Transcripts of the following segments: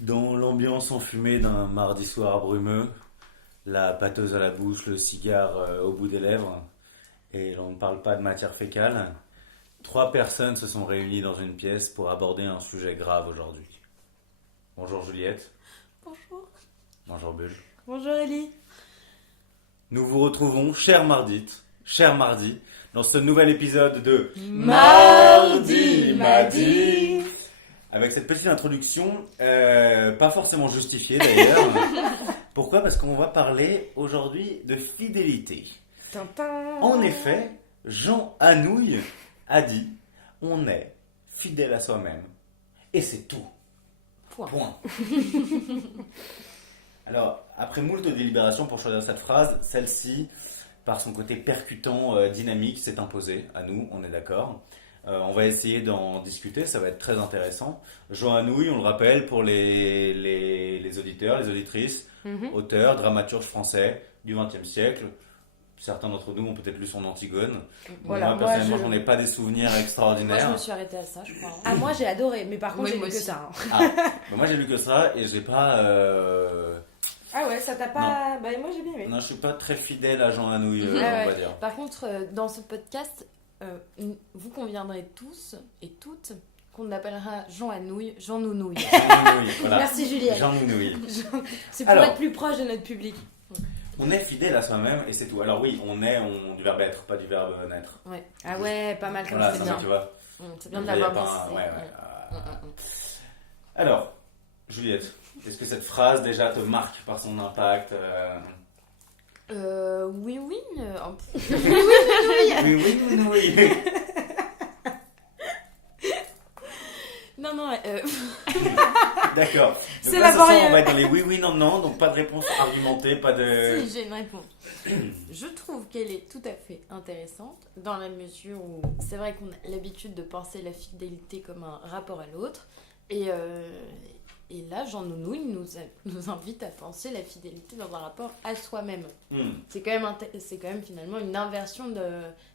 Dans l'ambiance enfumée d'un mardi soir brumeux, la pâteuse à la bouche, le cigare au bout des lèvres, et l'on ne parle pas de matière fécale, trois personnes se sont réunies dans une pièce pour aborder un sujet grave aujourd'hui. Bonjour Juliette. Bonjour. Bonjour Bulle. Bonjour Ellie. Nous vous retrouvons, chère mardi, dans ce nouvel épisode de Mardi m'a dit. Avec cette petite introduction, pas forcément justifiée d'ailleurs. Pourquoi ? Parce qu'on va parler aujourd'hui de fidélité. Tintin. En effet, Jean Anouilh a dit « On est fidèle à soi-même. Et c'est tout. Point. » Alors, après moult délibérations pour choisir cette phrase, celle-ci, par son côté percutant, dynamique, s'est imposée à nous, on est d'accord. On va essayer d'en discuter, ça va être très intéressant. Jean Anouilh, on le rappelle, pour les auditeurs, les auditrices, auteur, dramaturge français du XXe siècle. Certains d'entre nous ont peut-être lu son Antigone. Voilà, moi, personnellement, j'en ai pas des souvenirs Moi, extraordinaires. je me suis arrêtée à ça, je crois. Ah, moi j'ai adoré, mais par contre Oui, j'ai moi lu que aussi. ça. Ah, bah, moi j'ai lu que ça et j'ai pas. Ah ouais, ça t'a pas. Bah, moi j'ai bien aimé. Non, je suis pas très fidèle à Jean Anouilh, Ah on va ouais. dire. Par contre, dans ce podcast, vous conviendrez tous et toutes qu'on appellera Jean Anouilh, Jean Nounouille. Jean Anouilh, voilà. Merci Juliette. Jean Anouilh. C'est pour Alors. être plus proche de notre public. On est fidèle à soi-même et c'est tout. Alors oui, on du verbe être, pas du verbe naître. Ouais. Ah ouais, pas mal comme Voilà, c'est ça, bien. tu vois. C'est bien de Il y a l'avoir pas précisé. un- ouais. Alors, Juliette, est-ce que cette phrase déjà te marque par son impact Oui, oui. Oui, oui, oui. Non, non. D'accord. Donc C'est là, ce soir, laborieux. on va être dans les oui, oui, non, non, donc pas de réponse argumentée, pas de. Si, j'ai une réponse. Je trouve qu'elle est tout à fait intéressante dans la mesure où c'est vrai qu'on a l'habitude de penser la fidélité comme un rapport à l'autre. Et là, Jean Nounouille nous invite à penser la fidélité dans un rapport à soi-même. C'est quand même finalement une inversion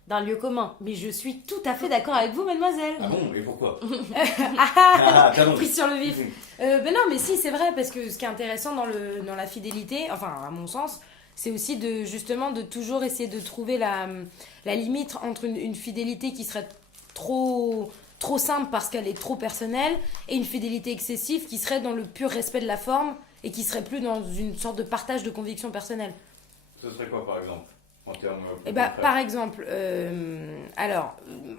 d'un lieu commun. Mais je suis tout à fait d'accord avec vous, mademoiselle. Ah bon, et pourquoi Ah, t'as donc. prise sur le vif. Ben non, mais si, c'est vrai, parce que ce qui est intéressant dans la fidélité, enfin, à mon sens, c'est aussi justement de toujours essayer de trouver la limite entre une fidélité qui serait trop simple parce qu'elle est trop personnelle et une fidélité excessive qui serait dans le pur respect de la forme et qui serait plus dans une sorte de partage de convictions personnelles. Ce serait quoi par exemple en termes Et bah, concrets par exemple,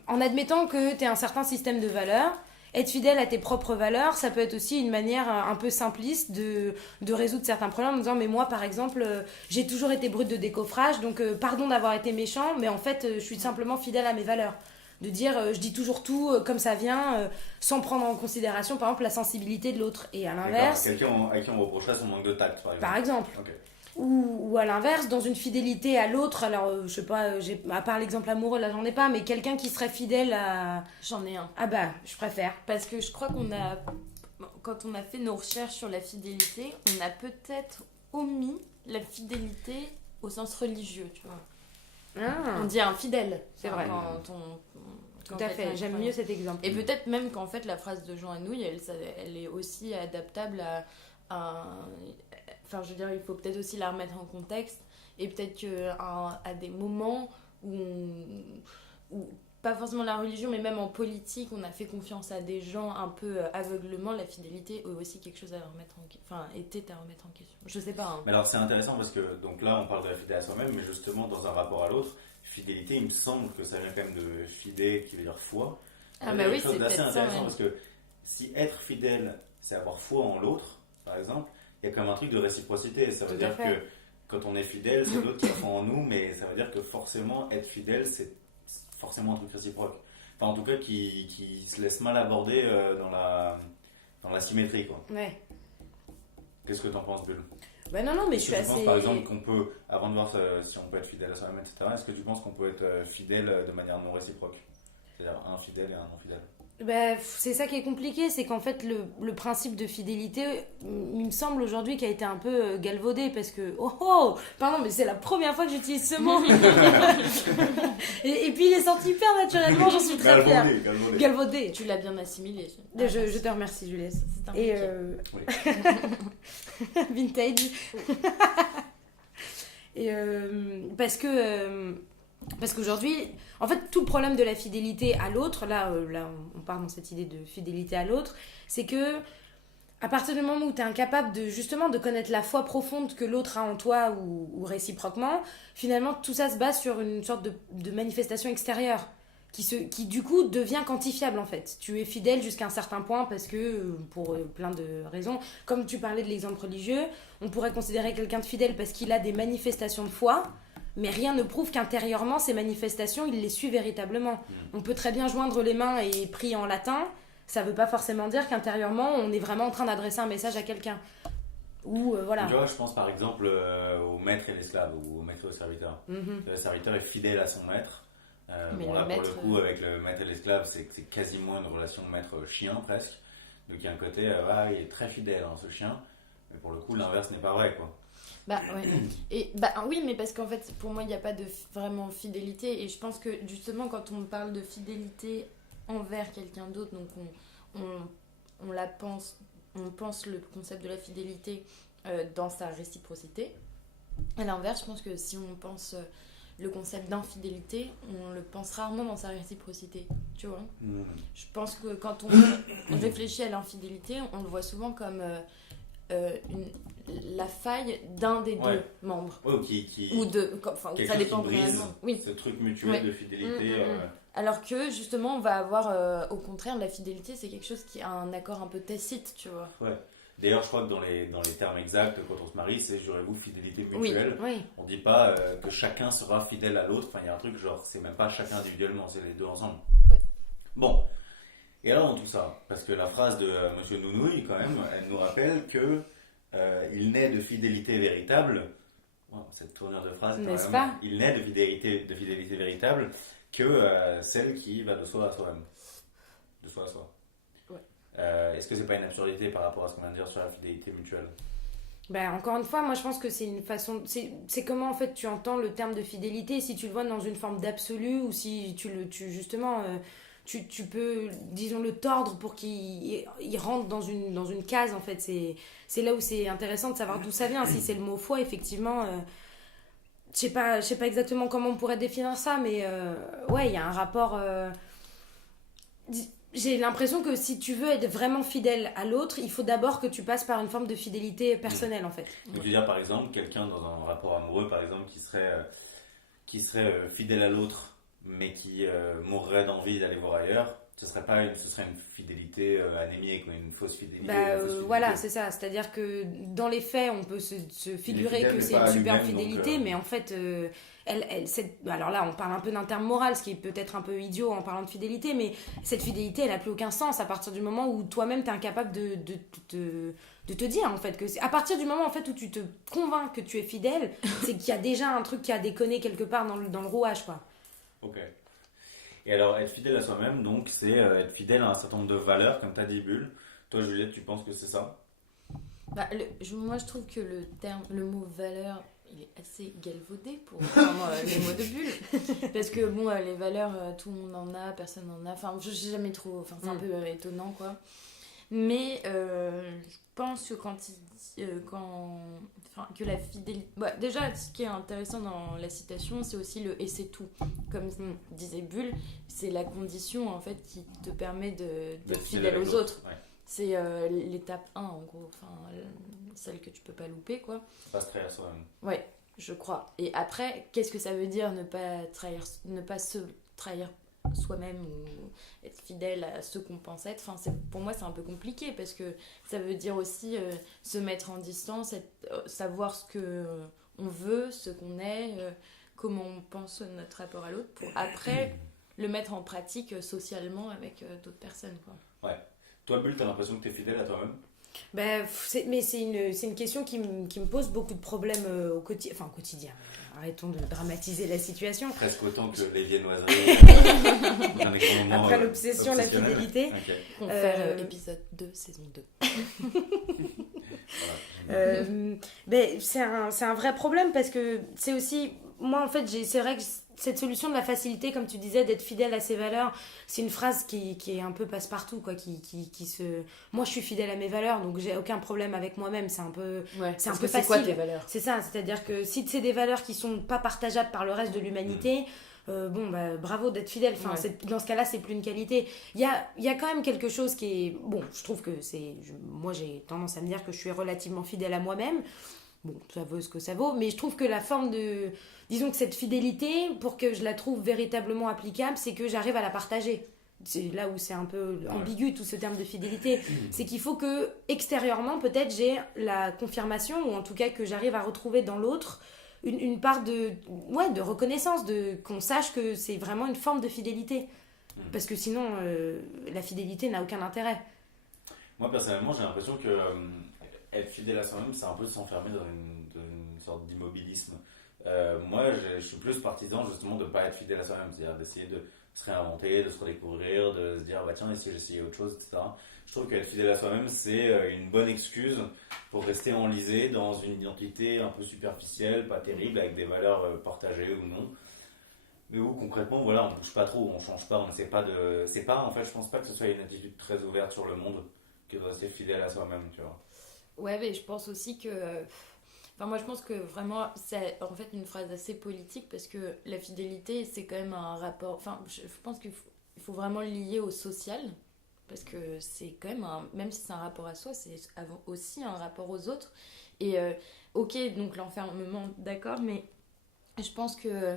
en admettant que tu aies un certain système de valeurs, être fidèle à tes propres valeurs, ça peut être aussi une manière un peu simpliste de résoudre certains problèmes en disant mais moi par exemple j'ai toujours été brute de décoffrage donc pardon d'avoir été méchant mais en fait je suis simplement fidèle à mes valeurs. De dire je dis toujours tout comme ça vient sans prendre en considération par exemple la sensibilité de l'autre. Et à l'inverse, Quelqu'un à qui on reprocherait son manque de tact par exemple. par exemple. Ok. Ou à l'inverse, dans une fidélité à l'autre, alors je sais pas, à part l'exemple amoureux, là j'en ai pas, mais quelqu'un qui serait fidèle à. J'en ai un. Ah bah, je préfère. Parce que je crois quand on a fait nos recherches sur la fidélité, on a peut-être omis la fidélité au sens religieux, tu vois. On dit infidèle. C'est vrai. Tout Tout à fait, j'aime mieux cet exemple. Et peut-être même qu'en fait la phrase de Jean Anouilh, elle est aussi adaptable enfin, je veux dire, il faut peut-être aussi la remettre en contexte. Et peut-être qu'à des moments où, pas forcément la religion, mais même en politique, on a fait confiance à des gens un peu aveuglement, la fidélité est aussi quelque chose à remettre était à remettre en question. Je sais pas. Hein. Mais alors c'est intéressant parce que donc là on parle de la fidélité à soi-même, mais justement dans un rapport à l'autre, fidélité, il me semble que ça vient quand même de fidé qui veut dire foi. Ah bah oui, c'est assez peut-être ça. intéressant Ouais. parce que si être fidèle, c'est avoir foi en l'autre, par exemple, il y a quand même un truc de réciprocité. Ça veut Tout à dire fait. que quand on est fidèle, c'est l'autre qui a foi en nous, mais ça veut dire que forcément être fidèle, c'est forcément un truc réciproque. Enfin, en tout cas, qui se laisse mal aborder dans la symétrie, quoi. Ouais. Qu'est-ce que t'en penses, Bulle? Bah non, mais je suis Est-ce que tu assez. penses, par exemple, qu'on peut, avant de voir si on peut être fidèle à soi-même, etc., est-ce que tu penses qu'on peut être fidèle de manière non réciproque? C'est-à-dire un fidèle et un non fidèle? C'est ça qui est compliqué, c'est qu'en fait le principe de fidélité, il me semble aujourd'hui qu'il a été un peu galvaudé parce que pardon, mais c'est la première fois que j'utilise ce mot. et puis il est sorti hyper naturellement, j'en suis très fière. Galvaudé. Tu l'as bien assimilé. Je te remercie, Juliette. C'est un Et métier. vintage. Et parce qu'aujourd'hui, en fait, tout le problème de la fidélité à l'autre, là on part dans cette idée de fidélité à l'autre, c'est que à partir du moment où tu es incapable de connaître la foi profonde que l'autre a en toi ou réciproquement, finalement tout ça se base sur une sorte de manifestation extérieure qui du coup devient quantifiable en fait. Tu es fidèle jusqu'à un certain point parce que, pour plein de raisons, comme tu parlais de l'exemple religieux, on pourrait considérer quelqu'un de fidèle parce qu'il a des manifestations de foi, mais rien ne prouve qu'intérieurement, ces manifestations, il les suit véritablement. On peut très bien joindre les mains et prier en latin, ça veut pas forcément dire qu'intérieurement, on est vraiment en train d'adresser un message à quelqu'un. Ou voilà. Tu vois, je pense par exemple au maître et l'esclave, ou au maître et au serviteur. Le serviteur est fidèle à son maître. Mais Bon, là, maître, pour le coup, avec le maître et l'esclave, c'est quasiment une relation maître-chien, presque. Donc il y a un côté, il est très fidèle, hein, ce chien. Mais pour le coup, l'inverse n'est pas vrai, quoi. Oui, mais parce qu'en fait, pour moi, il n'y a pas de vraiment fidélité. Et je pense que justement, quand on parle de fidélité envers quelqu'un d'autre, donc on pense le concept de la fidélité dans sa réciprocité. À l'inverse, je pense que si on pense le concept d'infidélité, on le pense rarement dans sa réciprocité, tu vois. Je pense que quand on réfléchit à l'infidélité, on le voit souvent comme la faille d'un des deux membres. Ou ça dépend brise oui. ce truc mutuel de fidélité. Alors que justement, on va avoir au contraire, la fidélité, c'est quelque chose qui a un accord un peu tacite, tu vois. Ouais. D'ailleurs, je crois que dans les termes exacts, quand on se marie, c'est jurez-vous fidélité mutuelle. Oui. On dit pas que chacun sera fidèle à l'autre. Enfin, il y a un truc genre, c'est même pas chacun individuellement, c'est les deux ensemble. Ouais. Bon. Et alors, dans tout ça, parce que la phrase de Monsieur Nounouille, quand même, elle nous rappelle que il naît de fidélité véritable. Wow, cette tournure de phrase, n'est-ce quand pas même. Il naît de fidélité véritable que celle qui va de soi à soi-même. De soi à soi. Est-ce que c'est pas une absurdité par rapport à ce qu'on vient de dire sur la fidélité mutuelle? Encore une fois, moi je pense que c'est une façon. C'est comment en fait tu entends le terme de fidélité, si tu le vois dans une forme d'absolu ou si tu peux, disons, le tordre pour qu'il rentre dans une case en fait. C'est là où c'est intéressant de savoir d'où ça vient. Si c'est le mot foi, effectivement, je sais pas exactement comment on pourrait définir ça, mais il y a un rapport. J'ai l'impression que si tu veux être vraiment fidèle à l'autre, il faut d'abord que tu passes par une forme de fidélité personnelle en fait. Tu veux dire par exemple quelqu'un dans un rapport amoureux par exemple qui serait fidèle à l'autre mais qui mourrait d'envie d'aller voir ailleurs, ce serait une fidélité anémique ou une fausse fidélité. Voilà, c'est ça. C'est-à-dire que dans les faits, on peut se figurer que c'est une superbe fidélité, mais en fait, alors là, on parle un peu d'un terme moral, ce qui est peut-être un peu idiot en parlant de fidélité, mais cette fidélité, elle n'a plus aucun sens à partir du moment où toi-même, tu es incapable de te dire, en fait, à partir du moment en fait, où tu te convaincs que tu es fidèle, c'est qu'il y a déjà un truc qui a déconné quelque part dans le rouage, quoi. Ok. Et alors, être fidèle à soi-même, donc, c'est être fidèle à un certain nombre de valeurs, comme tu as dit, Bulle. Toi, Juliette, tu penses que c'est ça? Moi, je trouve que le mot valeur, il est assez galvaudé pour vraiment les mots de Bulle. Parce que, les valeurs, tout le monde en a, personne n'en a. Enfin, je sais jamais trop. Enfin, c'est un peu étonnant, quoi. Mais je pense que que la fidélité... déjà, ce qui est intéressant dans la citation, c'est aussi le « et c'est tout ». Comme disait Bulle, c'est la condition en fait qui te permet d'être fidèle aux autres. Ouais. C'est l'étape 1 en gros, celle que tu peux pas louper, quoi. Pas se trahir soi-même. Ouais, je crois. Et après, qu'est-ce que ça veut dire ne pas se trahir soi-même ou être fidèle à ce qu'on pense être? Pour moi, c'est un peu compliqué parce que ça veut dire aussi se mettre en distance, savoir ce que on veut, ce qu'on est, comment on pense notre rapport à l'autre pour après le mettre en pratique socialement avec d'autres personnes, quoi. Ouais. Toi, Bulle, t'as l'impression que t'es fidèle à toi-même? Mais c'est une question qui me pose beaucoup de problèmes au quotidien. arrêtons de dramatiser la situation. Presque autant que les viennoiseries. Dans les grands moments, Après l'obsession, la obsessionnels. fidélité. Ok. On va faire épisode 2, saison 2. Voilà. C'est un vrai problème parce que c'est aussi... Moi, en fait, c'est vrai que cette solution de la facilité, comme tu disais, d'être fidèle à ses valeurs, c'est une phrase qui est un peu passe-partout, quoi. Moi, je suis fidèle à mes valeurs, donc j'ai aucun problème avec moi-même. C'est un peu, c'est un peu facile. C'est quoi tes valeurs ? C'est ça, c'est-à-dire que si c'est des valeurs qui sont pas partageables par le reste de l'humanité... bravo d'être fidèle. Enfin, dans ce cas-là, c'est plus une qualité. Il y a quand même quelque chose qui est... Bon, je trouve que moi, j'ai tendance à me dire que je suis relativement fidèle à moi-même. Bon, ça vaut ce que ça vaut. Mais je trouve que la forme de... Disons que cette fidélité, pour que je la trouve véritablement applicable, c'est que j'arrive à la partager. C'est là où c'est un peu ambigu, tout ce terme de fidélité. C'est qu'il faut que, extérieurement, peut-être, j'ai la confirmation, ou en tout cas que j'arrive à retrouver dans l'autre une part de reconnaissance, qu'on sache que c'est vraiment une forme de fidélité. Parce que sinon, la fidélité n'a aucun intérêt. Moi, personnellement, j'ai l'impression que être fidèle à soi-même, c'est un peu s'enfermer dans une sorte d'immobilisme. Moi, je suis plus partisan justement de ne pas être fidèle à soi-même, c'est-à-dire d'essayer de se réinventer, de se redécouvrir, de se dire, bah tiens, et si j'essayais autre chose, etc. Je trouve qu'être fidèle à soi-même, c'est une bonne excuse pour rester enlisé dans une identité un peu superficielle, pas terrible, avec des valeurs partagées ou non. Mais où concrètement, voilà, on bouge pas trop, on change pas, on essaie pas de... C'est pas, en fait, je pense pas que ce soit une attitude très ouverte sur le monde que de rester fidèle à soi-même, tu vois. Ouais, mais je pense aussi que... Enfin, moi, je pense que vraiment, c'est en fait une phrase assez politique parce que la fidélité, c'est quand même un rapport... Enfin, je pense qu'il faut vraiment le lier au social parce que c'est quand même, même si c'est un rapport à soi, c'est aussi un rapport aux autres. Et ok, donc l'enfermement, d'accord, mais je pense que...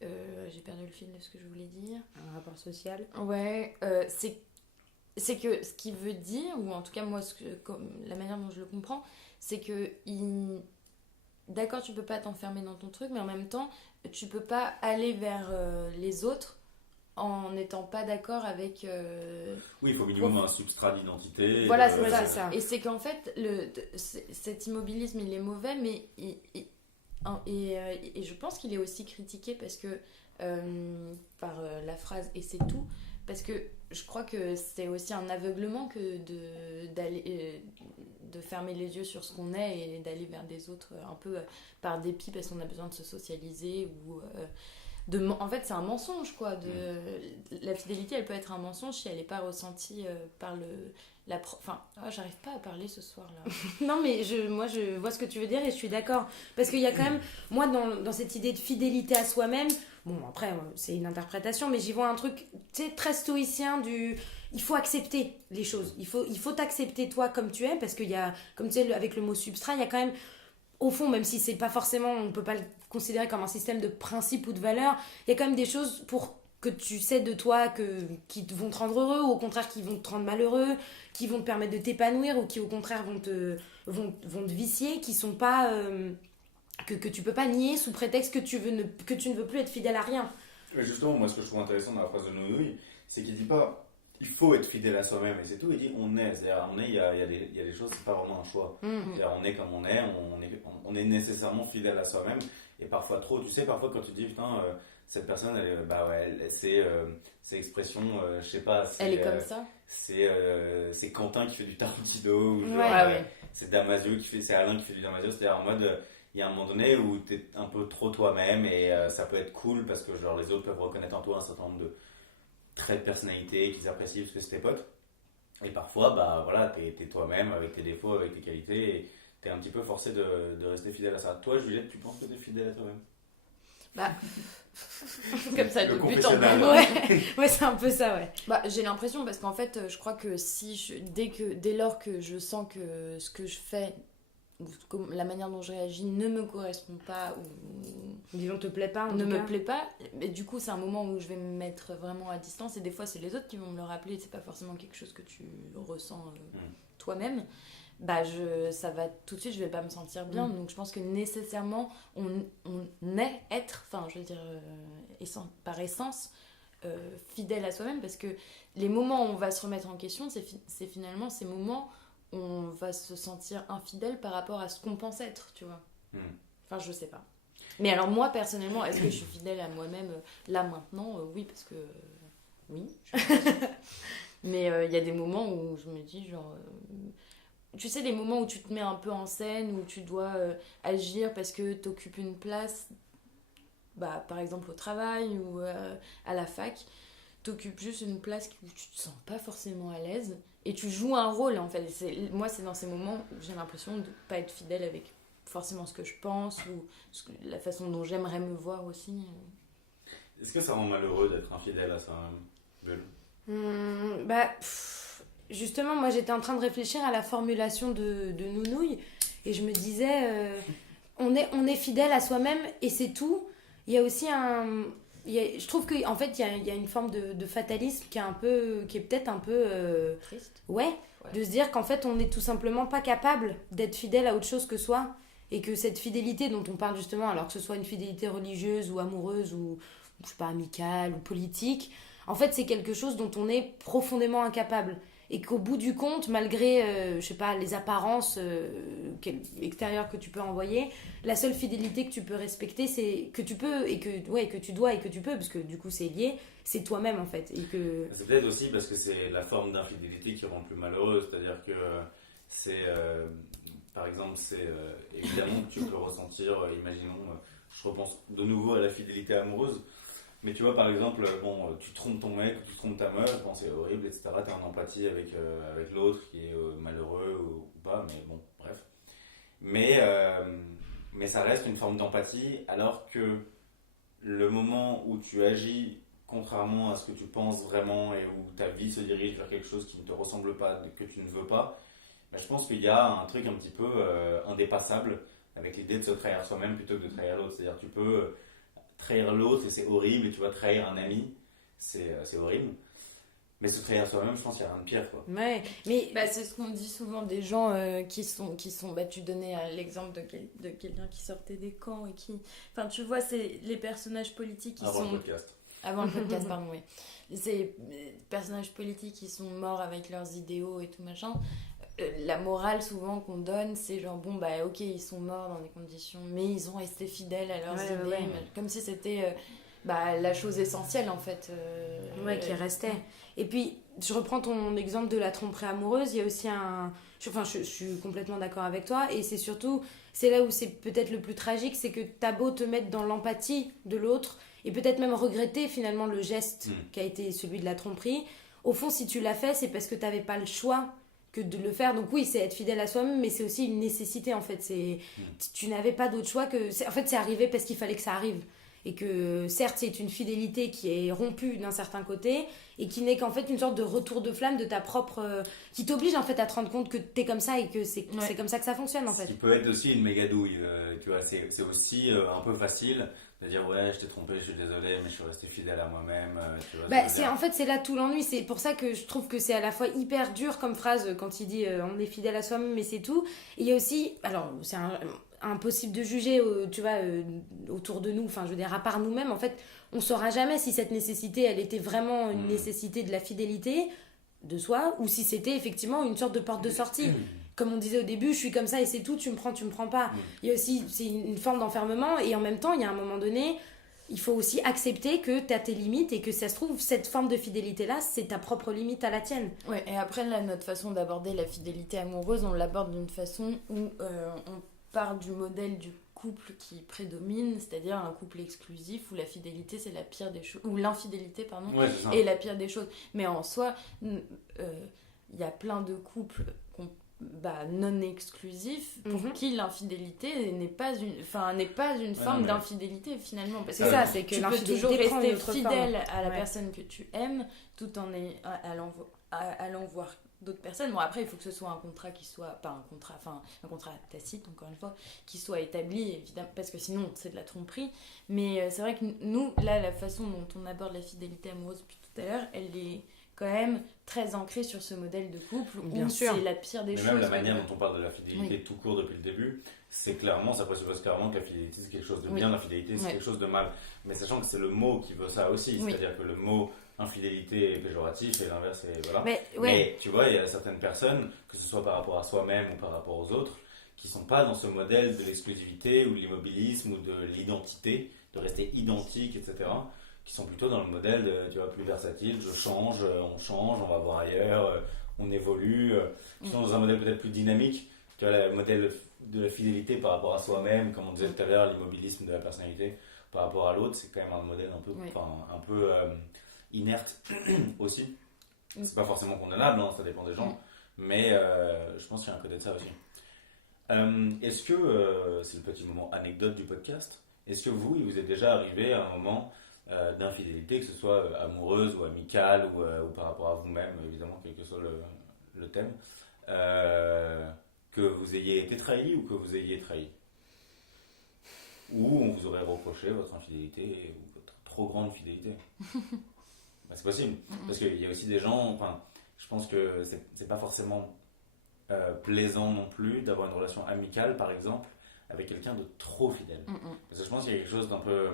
j'ai perdu le fil de ce que je voulais dire. Un rapport social. Ouais, c'est que ce qu'il veut dire, ou en tout cas moi, la manière dont je le comprends, c'est que d'accord, tu peux pas t'enfermer dans ton truc, mais en même temps, tu peux pas aller vers les autres en n'étant pas d'accord avec... Oui, il faut au minimum un substrat d'identité. Voilà, c'est ça. Et c'est qu'en fait, cet immobilisme, il est mauvais, mais et je pense qu'il est aussi critiqué parce que par la phrase « et c'est tout », parce que je crois que c'est aussi un aveuglement que de fermer les yeux sur ce qu'on est et d'aller vers des autres un peu par dépit parce qu'on a besoin de se socialiser ou en fait c'est un mensonge quoi. La fidélité elle peut être un mensonge si elle n'est pas ressentie par j'arrive pas à parler ce soir là. Non mais moi je vois ce que tu veux dire et je suis d'accord parce qu'il y a quand même moi dans cette idée de fidélité à soi-même, bon après c'est une interprétation mais j'y vois un truc très stoïcien il faut accepter les choses, il faut t'accepter toi comme tu es parce qu'il y a comme tu sais avec le mot substrat il y a quand même au fond même si c'est pas forcément on peut pas le considérer comme un système de principes ou de valeurs, il y a quand même des choses que tu sais de toi qui vont te rendre heureux ou au contraire qui vont te rendre malheureux, qui vont te permettre de t'épanouir ou qui au contraire vont te vicier, qui sont pas que tu peux pas nier sous prétexte que tu ne veux plus être fidèle à rien. Mais justement, moi ce que je trouve intéressant dans la phrase de Nounouille, c'est qu'il dit pas il faut être fidèle à soi-même et c'est tout, il dit on est, c'est-à-dire il y a des choses, c'est pas vraiment un choix. C'est-à-dire on est comme on est nécessairement fidèle à soi-même et parfois trop, tu sais, parfois quand tu dis putain cette personne, c'est expression, je sais pas. Elle est comme ça. C'est Quentin qui fait du Tarantino, ou c'est Damasio c'est Alain qui fait du Damasio. C'est-à-dire en mode, il y a un moment donné où t'es un peu trop toi-même et ça peut être cool parce que genre les autres peuvent reconnaître en toi un certain nombre de traits de personnalité qu'ils apprécient parce que c'est tes potes. Et parfois, bah voilà, t'es toi-même avec tes défauts, avec tes qualités et t'es un petit peu forcé de rester fidèle à ça. Toi, Juliette, tu penses que t'es fidèle à toi-même? Bah, comme ça, le de but en blanc. Ouais, c'est un peu ça, ouais. Bah, j'ai l'impression, parce qu'en fait, je crois que dès lors que je sens que ce que je fais, la manière dont je réagis ne me correspond pas ou disons te plaît pas, me plaît pas, mais du coup, c'est un moment où je vais me mettre vraiment à distance et des fois, c'est les autres qui vont me le rappeler, c'est pas forcément quelque chose que tu ressens toi-même. Bah ça va tout de suite, je vais pas me sentir bien. Donc je pense que nécessairement on est enfin je veux dire par essence fidèle à soi-même parce que les moments où on va se remettre en question, c'est finalement ces moments où on va se sentir infidèle par rapport à ce qu'on pense être, tu vois. Enfin je sais pas. Mais alors moi personnellement, est-ce que je suis fidèle à moi-même là maintenant? Oui, parce que oui. Mais il y a des moments où je me dis genre tu sais, les moments où tu te mets un peu en scène, où tu dois agir parce que tu occupes une place, bah, par exemple au travail ou à la fac, tu occupes juste une place où tu te sens pas forcément à l'aise et tu joues un rôle en fait. Moi, c'est dans ces moments où j'ai l'impression de pas être fidèle avec forcément ce que je pense ou la façon dont j'aimerais me voir aussi. Est-ce que ça rend malheureux d'être infidèle à soi-même, Bulle? Justement, moi j'étais en train de réfléchir à la formulation de Nounouille et je me disais, on est fidèle à soi-même et c'est tout. Il y a aussi je trouve qu'en fait il y a une forme de fatalisme qui est peut-être un peu Triste. Ouais, de se dire qu'en fait on n'est tout simplement pas capable d'être fidèle à autre chose que soi et que cette fidélité dont on parle justement, alors que ce soit une fidélité religieuse ou amoureuse ou je sais pas, amicale ou politique, en fait c'est quelque chose dont on est profondément incapable. Et qu'au bout du compte, malgré, je sais pas, les apparences extérieures que tu peux envoyer, la seule fidélité que tu peux respecter, c'est que tu peux et que tu dois et que tu peux, parce que du coup c'est lié, c'est toi-même en fait. Et que... C'est peut-être aussi parce que c'est la forme d'infidélité qui rend plus malheureuse, c'est-à-dire que c'est, par exemple, c'est évidemment que tu peux ressentir, imaginons, je repense de nouveau à la fidélité amoureuse. Mais tu vois, par exemple, bon, tu trompes ton mec, tu trompes ta meuf, bon, c'est horrible, etc. T'es en empathie avec l'autre qui est malheureux ou pas, mais bon, bref. Mais ça reste une forme d'empathie, alors que le moment où tu agis contrairement à ce que tu penses vraiment et où ta vie se dirige vers quelque chose qui ne te ressemble pas, que tu ne veux pas, ben, je pense qu'il y a un truc un petit peu indépassable avec l'idée de se trahir soi-même plutôt que de trahir l'autre. C'est-à-dire tu peux trahir l'autre et c'est horrible, et tu vas trahir un ami, c'est horrible. Mais se trahir soi-même, je pense qu'il n'y a rien de pire, quoi. Ouais, mais c'est ce qu'on dit souvent des gens qui sont tu donnais l'exemple de quelqu'un qui sortait des camps et qui, enfin tu vois, c'est les personnages politiques qui Avant sont le podcast. avant le podcast, pardon, oui. Ces personnages politiques qui sont morts avec leurs idéaux et tout machin. La morale souvent qu'on donne, c'est genre bon bah ok, ils sont morts dans des conditions, mais ils ont resté fidèles à leurs idées, ouais. comme si c'était la chose essentielle en fait. Qui restait. Et puis, je reprends ton exemple de la tromperie amoureuse, il y a aussi je suis complètement d'accord avec toi, et c'est surtout, c'est là où c'est peut-être le plus tragique, c'est que t'as beau te mettre dans l'empathie de l'autre, et peut-être même regretter finalement le geste qui a été celui de la tromperie, au fond si tu l'as fait, c'est parce que t'avais pas le choix que de le faire. Donc oui, c'est être fidèle à soi-même, mais c'est aussi une nécessité en fait. Tu n'avais pas d'autre choix que... En fait, c'est arrivé parce qu'il fallait que ça arrive. Et que certes, c'est une fidélité qui est rompue d'un certain côté et qui n'est qu'en fait une sorte de retour de flamme de ta propre... qui t'oblige en fait à te rendre compte que t'es comme ça et que c'est comme ça que ça fonctionne en fait. Ce qui peut être aussi une méga douille, tu vois, c'est aussi un peu facile de dire ouais, je t'ai trompé, je suis désolé, mais je suis resté fidèle à moi-même. Tu vois, en fait, c'est là tout l'ennui. C'est pour ça que je trouve que c'est à la fois hyper dur comme phrase quand il dit on est fidèle à soi-même, mais c'est tout. Et il y a aussi, alors c'est impossible de juger, tu vois, autour de nous, enfin je veux dire, à part nous-mêmes, en fait, on saura jamais si cette nécessité, elle était vraiment une nécessité de la fidélité de soi, ou si c'était effectivement une sorte de porte de sortie. Comme on disait au début, je suis comme ça et c'est tout, tu me prends pas. Il y a aussi, c'est une forme d'enfermement, et en même temps, il y a un moment donné, il faut aussi accepter que tu as tes limites et que ça se trouve, cette forme de fidélité-là, c'est ta propre limite à la tienne. Ouais, et après, là, notre façon d'aborder la fidélité amoureuse, on l'aborde d'une façon où on part du modèle du couple qui prédomine, c'est-à-dire un couple exclusif où la fidélité, c'est la pire des choses, ou l'infidélité, pardon, est la pire des choses. Mais en soi, il y a plein de couples non exclusif pour qui l'infidélité n'est pas une forme d'infidélité finalement, parce que c'est ça, c'est que tu peux l'infidélité toujours rester prend fidèle à la personne que tu aimes tout en allant voir d'autres personnes. Bon, après il faut que ce soit un contrat qui soit pas un contrat tacite, encore une fois, qui soit établi évidemment, parce que sinon c'est de la tromperie. Mais c'est vrai que nous là, la façon dont on aborde la fidélité amoureuse depuis tout à l'heure, elle est quand même très ancré sur ce modèle de couple où c'est la pire des choses. Même la manière dont on parle de la fidélité tout court depuis le début, c'est clairement, ça présuppose clairement que la fidélité c'est quelque chose de bien, la fidélité c'est quelque chose de mal. Mais sachant que c'est le mot qui veut ça aussi, c'est-à-dire que le mot infidélité est péjoratif et l'inverse est... Voilà. Mais tu vois, il y a certaines personnes, que ce soit par rapport à soi-même ou par rapport aux autres, qui sont pas dans ce modèle de l'exclusivité ou de l'immobilisme ou de l'identité, de rester identique, etc. Qui sont plutôt dans le modèle tu vois, plus versatile, je change, on va voir ailleurs, on évolue, qui sont dans un modèle peut-être plus dynamique, tu vois, le modèle de la fidélité par rapport à soi-même, comme on disait tout à l'heure, l'immobilisme de la personnalité par rapport à l'autre, c'est quand même un modèle un peu inerte aussi. C'est pas forcément condamnable, hein, ça dépend des gens, mais je pense qu'il y a un côté de ça aussi. Est-ce que, c'est le petit moment anecdote du podcast, est-ce que vous, il vous est déjà arrivé à un moment d'infidélité, que ce soit amoureuse ou amicale ou par rapport à vous-même, évidemment, quel que soit le thème, que vous ayez été trahi ou que vous ayez trahi? Ou on vous aurait reproché votre infidélité ou votre trop grande fidélité? Bah, c'est possible, parce qu'il y a aussi des gens, enfin, je pense que c'est pas forcément plaisant non plus d'avoir une relation amicale, par exemple, avec quelqu'un de trop fidèle. Parce que je pense qu'il y a quelque chose d'un peu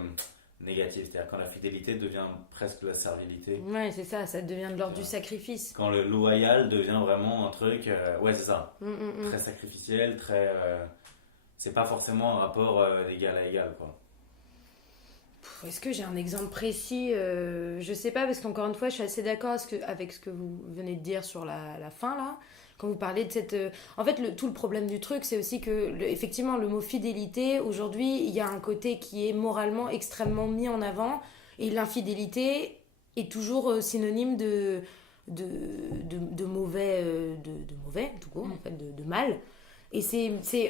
négatif, c'est-à-dire quand la fidélité devient presque la servilité. Ouais, c'est ça, ça devient de l'ordre du sacrifice. Quand le loyal devient vraiment un truc, ouais, c'est ça, très sacrificiel, très. C'est pas forcément un rapport d'égal à égal, quoi. Est-ce que j'ai un exemple précis? Je sais pas, parce qu'encore une fois, je suis assez d'accord avec ce que vous venez de dire sur la fin, là. Quand vous parlez de cette... En fait, tout le problème du truc, c'est aussi que, effectivement, le mot fidélité, aujourd'hui, il y a un côté qui est moralement extrêmement mis en avant, et l'infidélité est toujours synonyme de mauvais, de mauvais, tout court, en fait, de mal. Et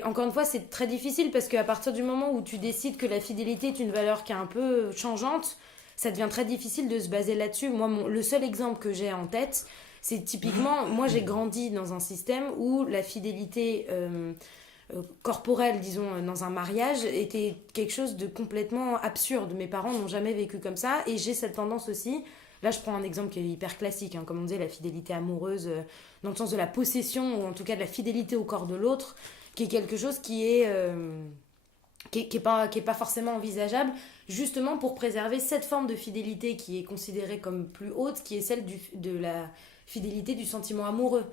encore une fois, c'est très difficile, parce qu'à partir du moment où tu décides que la fidélité est une valeur qui est un peu changeante, ça devient très difficile de se baser là-dessus. Moi, le seul exemple que j'ai en tête, c'est typiquement, moi j'ai grandi dans un système où la fidélité corporelle, disons, dans un mariage, était quelque chose de complètement absurde. Mes parents n'ont jamais vécu comme ça, et j'ai cette tendance aussi. Là, je prends un exemple qui est hyper classique, hein, comme on disait, la fidélité amoureuse, dans le sens de la possession, ou en tout cas de la fidélité au corps de l'autre, qui est quelque chose qui est pas forcément envisageable, justement pour préserver cette forme de fidélité qui est considérée comme plus haute, qui est celle de la fidélité du sentiment amoureux,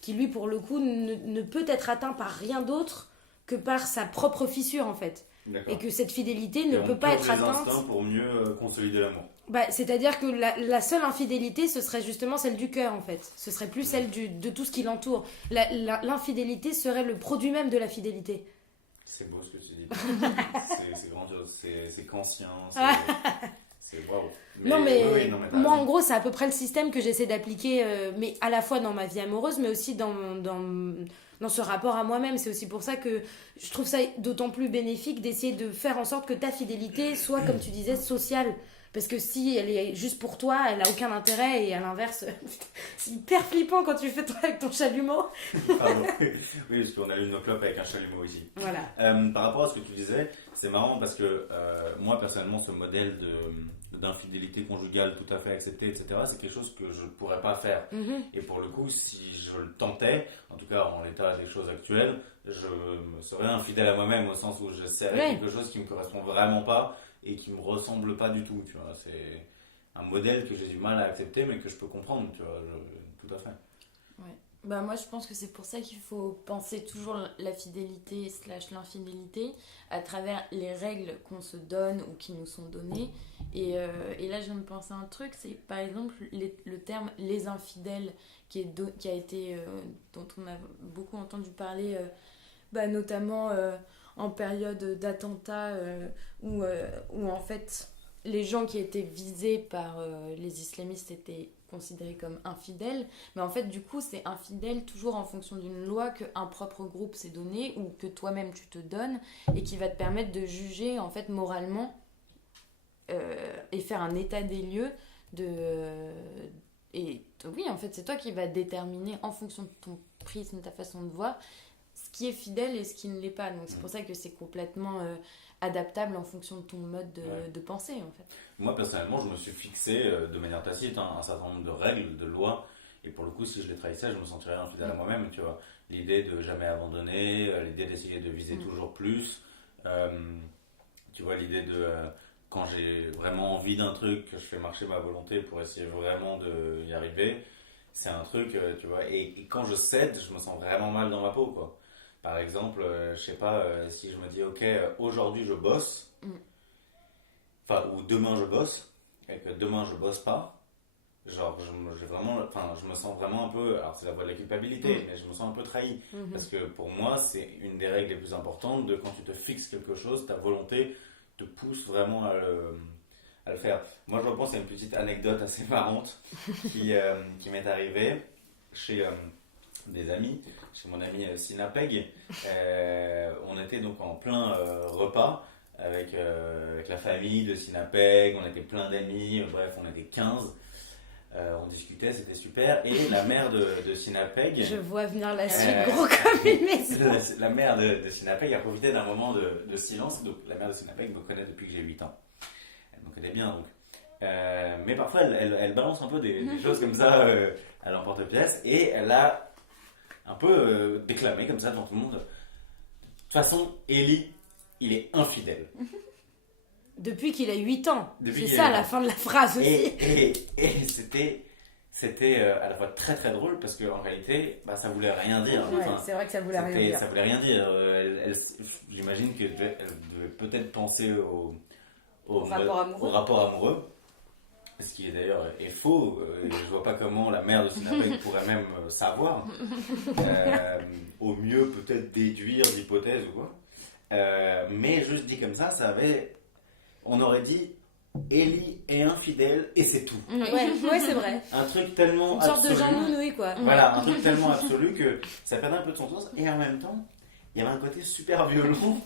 qui lui, pour le coup, ne peut être atteint par rien d'autre que par sa propre fissure, en fait. D'accord. Et que cette fidélité ne peut pas être atteinte... instincts pour mieux consolider l'amour. Bah, c'est-à-dire que la seule infidélité, ce serait justement celle du cœur, en fait. Ce serait plus celle de tout ce qui l'entoure. L'infidélité serait le produit même de la fidélité. C'est beau ce que tu dis. c'est grandiose, c'est conscient, c'est waouh. Non, mais oui, moi, en gros, c'est à peu près le système que j'essaie d'appliquer, mais à la fois dans ma vie amoureuse, mais aussi dans ce rapport à moi-même. C'est aussi pour ça que je trouve ça d'autant plus bénéfique d'essayer de faire en sorte que ta fidélité soit, comme tu disais, sociale. Parce que si elle est juste pour toi, elle n'a aucun intérêt, et à l'inverse, c'est hyper flippant quand tu fais toi avec ton chalumeau. Pardon. Oui, parce qu'on allume nos clopes avec un chalumeau ici. Voilà. Par rapport à ce que tu disais, c'est marrant parce que moi personnellement, ce modèle d'infidélité conjugale tout à fait accepté, etc., c'est quelque chose que je ne pourrais pas faire. Et pour le coup, si je le tentais, en tout cas en l'état des choses actuelles, je me serais infidèle à moi-même, au sens où j'essaierais quelque chose qui ne me correspond vraiment pas et qui me ressemble pas du tout, tu vois. C'est un modèle que j'ai du mal à accepter, mais que je peux comprendre, tu vois, tout à fait. Ouais. Bah moi je pense que c'est pour ça qu'il faut penser toujours la fidélité / l'infidélité à travers les règles qu'on se donne ou qui nous sont données. Et là je viens de penser à un truc, c'est par exemple le terme les infidèles qui a été dont on a beaucoup entendu parler, notamment en période d'attentat où en fait les gens qui étaient visés par les islamistes étaient considérés comme infidèles, mais en fait du coup c'est infidèle toujours en fonction d'une loi qu'un propre groupe s'est donné ou que toi-même tu te donnes et qui va te permettre de juger en fait moralement et faire un état des lieux et oui en fait c'est toi qui vas déterminer en fonction de ton prisme, ta façon de voir ce qui est fidèle et ce qui ne l'est pas, donc c'est pour ça que c'est complètement adaptable en fonction de ton mode de pensée en fait. Moi personnellement je me suis fixé de manière tacite un certain nombre de règles, de lois, et pour le coup si je les trahissais je me sentirais infidèle à moi-même, tu vois. L'idée de jamais abandonner, l'idée d'essayer de viser toujours plus, tu vois, l'idée de quand j'ai vraiment envie d'un truc, je fais marcher ma volonté pour essayer vraiment d'y arriver. C'est un truc, tu vois, et quand je cède, je me sens vraiment mal dans ma peau, quoi. Par exemple, je sais pas, si je me dis, ok, aujourd'hui je bosse, enfin, ou demain je bosse, et que demain je bosse pas, genre, je me sens vraiment un peu, alors c'est la voie de la culpabilité, mais je me sens un peu trahi. Parce que pour moi, c'est une des règles les plus importantes de quand tu te fixes quelque chose, ta volonté te pousse vraiment à le faire. Moi, je repense à une petite anecdote assez marrante qui m'est arrivée chez des amis, chez mon ami Sinapeg. On était donc en plein repas avec la famille de Sinapeg, on était plein d'amis, bref, on était 15. On discutait, c'était super. Et la mère de Sinapeg. Je vois venir la suite gros comme une maison. La mère de Sinapeg a profité d'un moment de silence. Donc, la mère de Sinapeg me connaît depuis que j'ai 8 ans. Elle me connaît bien, donc. Mais parfois, elle balance un peu des choses comme ça à l'emporte-pièce. Et elle a un peu déclamé comme ça devant tout le monde. De toute façon, Ellie, il est infidèle. Depuis qu'il a 8 ans. C'est ça la fin de la phrase aussi. Et c'était à la fois très très drôle parce qu'en réalité, ça voulait rien dire. Ouais, c'est vrai que ça voulait rien dire. Ça voulait rien dire. J'imagine qu'elle devait peut-être penser au rapport amoureux. Ce qui d'ailleurs est faux. Je vois pas comment la mère de Sinapeg pourrait même savoir. Au mieux peut-être déduire d'hypothèses ou quoi. Mais juste dit comme ça on aurait dit Ellie est infidèle et c'est tout. Ouais, c'est vrai. Un truc tellement une sorte absolu. de Jean Nounouille, quoi. Voilà, un truc tellement absolu que ça perdait un peu de son sens. Et en même temps, il y avait un côté super violent.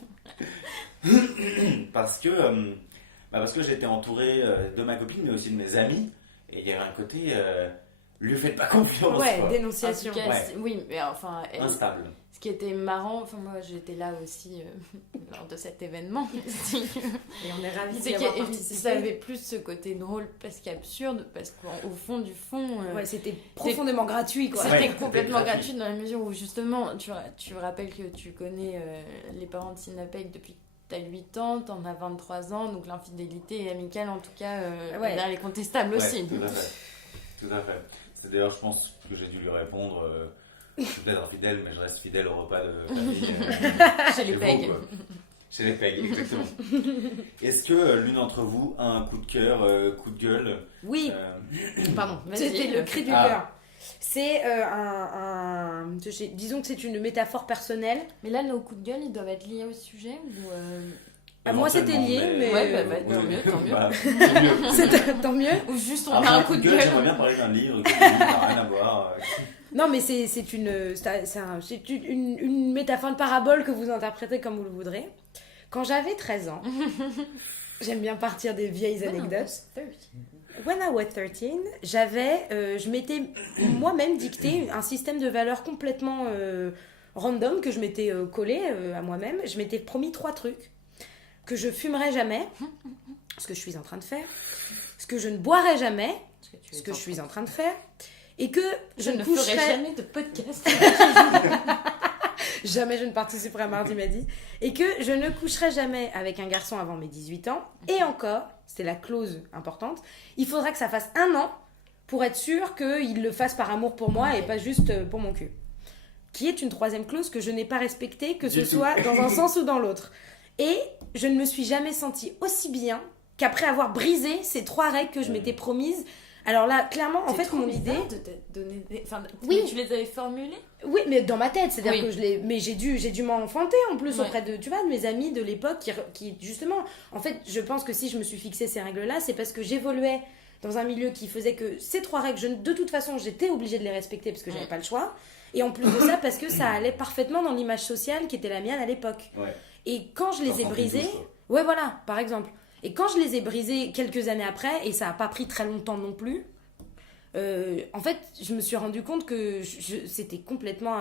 parce que j'étais entouré de ma copine, mais aussi de mes amis. Et il y avait un côté lui faites pas confiance. Ouais, quoi. dénonciation. En tout cas, oui, mais enfin... Instable. Ce qui était marrant, enfin moi j'étais là aussi lors de cet événement. Et on est ravis C'est d'y avoir participé. ça avait plus ce côté drôle parce qu'absurde, parce qu'au fond du fond... ouais, c'était profondément gratuit, quoi. C'était Ouais, complètement c'était gratuit dans la mesure où justement, tu rappelles que tu connais les parents de Sinapeg depuis que tu as 8 ans, tu en as 23 ans, donc l'infidélité amicale en tout cas, elle est contestable aussi. Tout à fait. C'est d'ailleurs, je pense que j'ai dû lui répondre... je suis peut-être infidèle, mais je reste fidèle au repas de famille. Chez les Peg. Chez les Peg, exactement. Est-ce que l'une d'entre vous a un coup de cœur, coup de gueule? Oui. Pardon, c'était le cri du cœur. C'est disons que c'est une métaphore personnelle. Mais là, nos coups de gueule, ils doivent être liés au sujet ou moi, c'était lié, mais... Ouais, tant mieux. Tant mieux. Ou juste on a un coup de gueule. J'aimerais bien parler d'un livre qui n'a rien à voir. Non, mais c'est une métaphore, une parabole que vous interprétez comme vous le voudrez. Quand j'avais 13 ans, j'aime bien partir des vieilles anecdotes. When I was 13, je m'étais moi-même dicté un système de valeurs complètement random que je m'étais collé à moi-même. Je m'étais promis 3 trucs. Que je fumerais jamais, ce que je suis en train de faire. Ce que je ne boirais jamais, ce que je suis en train de faire. Et que je ne ferai jamais de podcast. Jamais je ne participerai à Mardi Madi. Et que je ne coucherai jamais avec un garçon avant mes 18 ans. Et encore, c'était la clause importante, il faudra que ça fasse 1 an pour être sûr qu'il le fasse par amour pour moi et pas juste pour mon cul. Qui est une 3e clause que je n'ai pas respectée, que ce soit dans un sens ou dans l'autre. Et je ne me suis jamais sentie aussi bien qu'après avoir brisé ces 3 règles que je m'étais promises. Alors là, clairement, en fait, mon idée... de te donner des... oui. Tu les avais formulées? Oui, mais dans ma tête, c'est-à-dire que mais j'ai dû m'enfanter en plus auprès de mes amis de l'époque qui justement, en fait, je pense que si je me suis fixé ces règles-là, c'est parce que j'évoluais dans un milieu qui faisait que ces 3 règles, de toute façon, j'étais obligée de les respecter parce que j'avais pas le choix. Et en plus de ça, parce que ça allait parfaitement dans l'image sociale qui était la mienne à l'époque. Ouais. Et quand je les ai brisées, ouais, voilà, par exemple. Et quand je les ai brisées quelques années après, et ça n'a pas pris très longtemps non plus, en fait, je me suis rendu compte que c'était complètement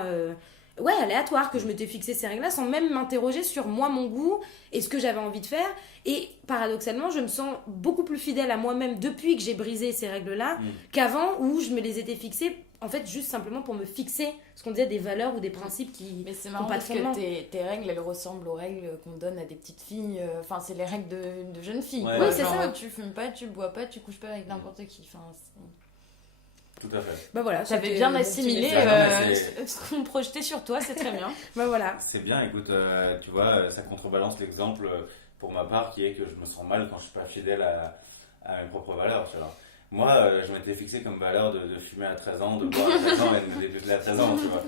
aléatoire, que je m'étais fixé ces règles-là sans même m'interroger sur moi, mon goût et ce que j'avais envie de faire. Et paradoxalement, je me sens beaucoup plus fidèle à moi-même depuis que j'ai brisé ces règles-là qu'avant où je me les étais fixées. En fait, juste simplement pour me fixer ce qu'on disait des valeurs ou des principes qui mais c'est marrant pas de fondement. Parce que tes règles, elles ressemblent aux règles qu'on donne à des petites filles. Enfin, c'est les règles de jeunes filles. Ouais, oui, c'est ça. Tu fumes pas, tu bois pas, tu couches pas avec n'importe qui. Enfin, Tout à fait. Bah voilà, T'avais c'était bien mon petit assimilé message. ce qu'on projetait sur toi, c'est très bien. Bah voilà. C'est bien, écoute, tu vois, ça contrebalance l'exemple pour ma part qui est que je me sens mal quand je suis pas fidèle à mes propres valeurs, tu vois. Moi, je m'étais fixé comme valeur de fumer à 13 ans, de boire à 13 ans et de me dépuceler à 13 ans, tu vois.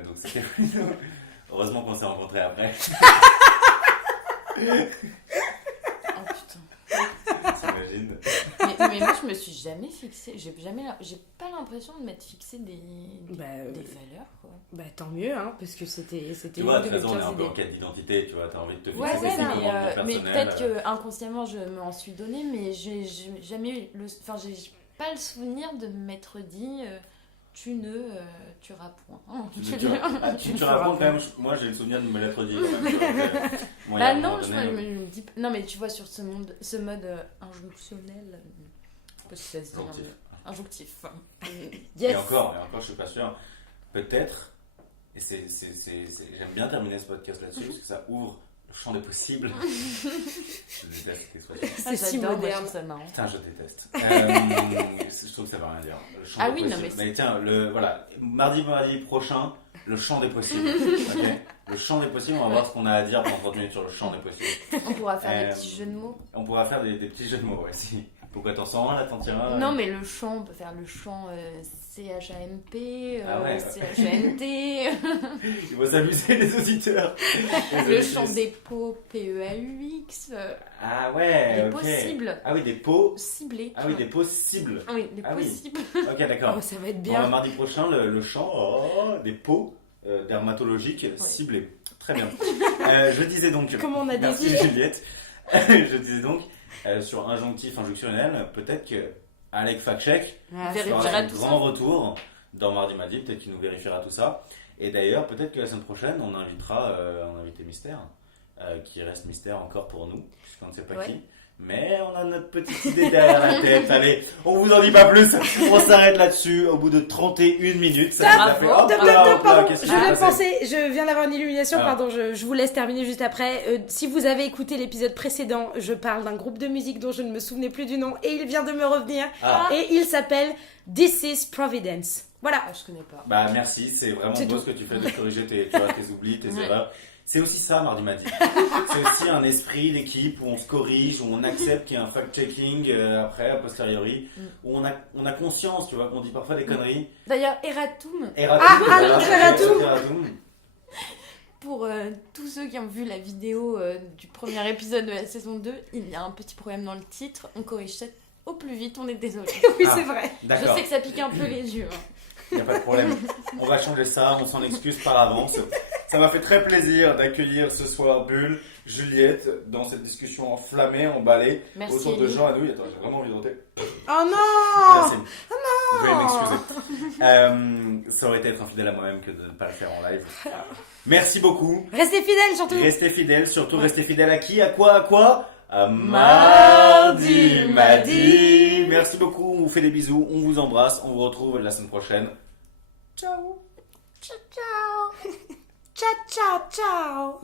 Donc c'était plutôt... Heureusement qu'on s'est rencontrés après. Oh putain. T'imagines? Mais moi, je me suis jamais fixée. J'ai pas l'impression de m'être fixé des valeurs, quoi. Bah tant mieux, hein, parce que c'était Tu vois, à une de 13 mes ans, on est pires un peu en idées. quête d'identité, tu vois, t'as envie de te fixer Ouais, des mais, commandements mais personnels. peut-être que inconsciemment je m'en suis donné, mais j'ai jamais eu j'ai pas le souvenir de m'être dit tu tueras point. Tu racontes quand même, moi j'ai le souvenir de me l'être dit. Quand même, tu vois, moi, il y a Bah un non, moment je donné, me dis. Non, mais tu vois, sur ce mode injonctionnel. Je sais pas si ça se dit. Injonctif. Injonctif. Et encore, je suis pas sûr. Peut-être, et j'aime bien terminer ce podcast là-dessus, parce que ça ouvre le champ des possibles. Je déteste cette expression. C'est si J'adore, moi, moderne. je trouve ça marrant. Putain, je déteste. Je trouve que ça veut rien dire. Le champ Ah des oui, non, possibles. mais tiens, voilà, mardi prochain, le champ des possibles. Ok, le champ des possibles, on va voir ce qu'on a à dire pendant 30 minutes sur le champ des possibles. On pourra faire des petits jeux de mots. On pourra faire des petits jeux de mots, ouais, si. Pourquoi t'en sens un là, t'en tires un Non, mais le chant, on peut faire le chant CHAMP, Ah ouais. CHANT, Il va s'amuser les auditeurs. le chant des pots PEAUX, Ah ouais, les ok. possibles. Ah oui, des pots. Ciblés. Ah oui, des pots cibles. Ah oui, les Ah oui. possibles. Ok, d'accord. Oh, ça va être Bon, bien. mardi prochain, le chant des pots dermatologiques ciblés. Très bien. Je disais donc. Comme on a Merci dit. Juliette. Je disais donc sur injonctif injonctionnel, peut-être que Alec Fakchek Ah, Vérifiera fera un tout grand retour dans Mardi Madi, peut-être qu'il nous vérifiera tout ça. Et d'ailleurs, peut-être que la semaine prochaine, on invitera un invité mystère, qui reste mystère encore pour nous, puisqu'on ne sait pas Ouais. qui. Mais on a notre petite idée derrière la tête. Allez, on vous en dit pas plus. On s'arrête là-dessus au bout de 31 minutes. Ça nous a fait hop Top, là, top, hop là, pardon, qu'est-ce je qui s'est viens de passé penser, je viens d'avoir une illumination, Ah. pardon, je vous laisse terminer juste après. Si vous avez écouté l'épisode précédent, je parle d'un groupe de musique dont je ne me souvenais plus du nom et il vient de me revenir. Ah. Et il s'appelle This is Providence. Voilà. Ah, je connais pas. Bah merci, c'est vraiment C'est beau tout. ce que tu fais de corriger tes oublis, tes Ouais. erreurs. C'est aussi ça, Mardi Madi. C'est aussi un esprit d'équipe où on se corrige, où on accepte qu'il y a un fact-checking après, a posteriori, où on a conscience, tu vois, qu'on dit parfois des conneries. D'ailleurs, Eratum, Eratum, voilà, Eratum. Eratum. pour tous ceux qui ont vu la vidéo du premier épisode de la saison 2, il y a un petit problème dans le titre. On corrige ça au plus vite, on est désolé. Oui, Ah. c'est vrai. Je D'accord, sais que ça pique un peu les yeux. Hein. il n'y a pas de problème. On va changer ça, on s'en excuse par avance. Ça m'a fait très plaisir d'accueillir ce soir Bulle, Juliette, dans cette discussion enflammée, emballée, Merci, autour de Ellie. Jean Anouilh. Attends, j'ai vraiment envie de roter. Oh non. Merci. Vous pouvez m'excuser. Ça aurait été être infidèle à moi-même que de ne pas le faire en live. Merci beaucoup. Restez fidèles surtout. Restez fidèles, surtout restez fidèles à qui? À quoi? À Mardi Madi. Merci beaucoup, on vous fait des bisous, on vous embrasse, on vous retrouve la semaine prochaine. Ciao. Ciao, ciao. Ciao, ciao, ciao.